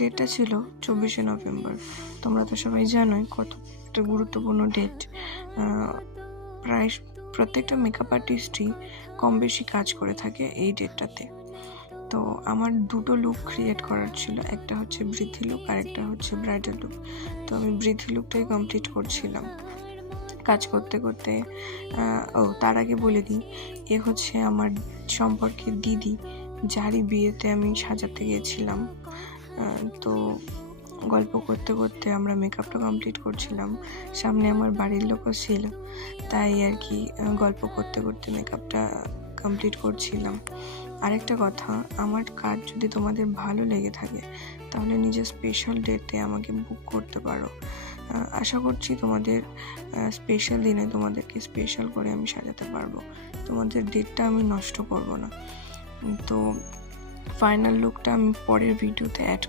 ডেটটা ছিল 24শে নভেম্বর। তোমরা তো সবাই জানোই কত একটা গুরুত্বপূর্ণ ডেট। প্রায় প্রত্যেকটা মেকআপ আর্টিস্টই কম বেশি কাজ করে থাকে এই ডেটটাতে। তো আমার দুটো লুক ক্রিয়েট করার ছিল, একটা হচ্ছে বৃদ্ধি লুক আর একটা হচ্ছে ব্রাইডাল লুক। তো আমি বৃদ্ধি লুকটাই কমপ্লিট করছিলাম কাজ করতে করতে। তার আগে বলে দিই, এ হচ্ছে আমার সম্পর্কে দিদি, যারই বিয়েতে আমি সাজাতে গিয়েছিলাম। তো গল্প করতে করতে আমরা মেকআপটা কমপ্লিট করছিলাম, সামনে আমার বাড়ির লোকও ছিল, তাই আর কি গল্প করতে করতে মেকআপটা কমপ্লিট করছিলাম। আরেকটা কথা, আমার কাজ যদি তোমাদের ভালো লেগে থাকে তাহলে নিজের স্পেশাল ডেটে আমাকে বুক করতে পারো। আশা করছি তোমাদের স্পেশাল দিনে তোমাদেরকে স্পেশাল করে আমি সাজাতে পারবো, তোমাদের ডেটটা আমি নষ্ট করব না। তো ফাইনাল লুকটা আমি পরের ভিডিওতে অ্যাড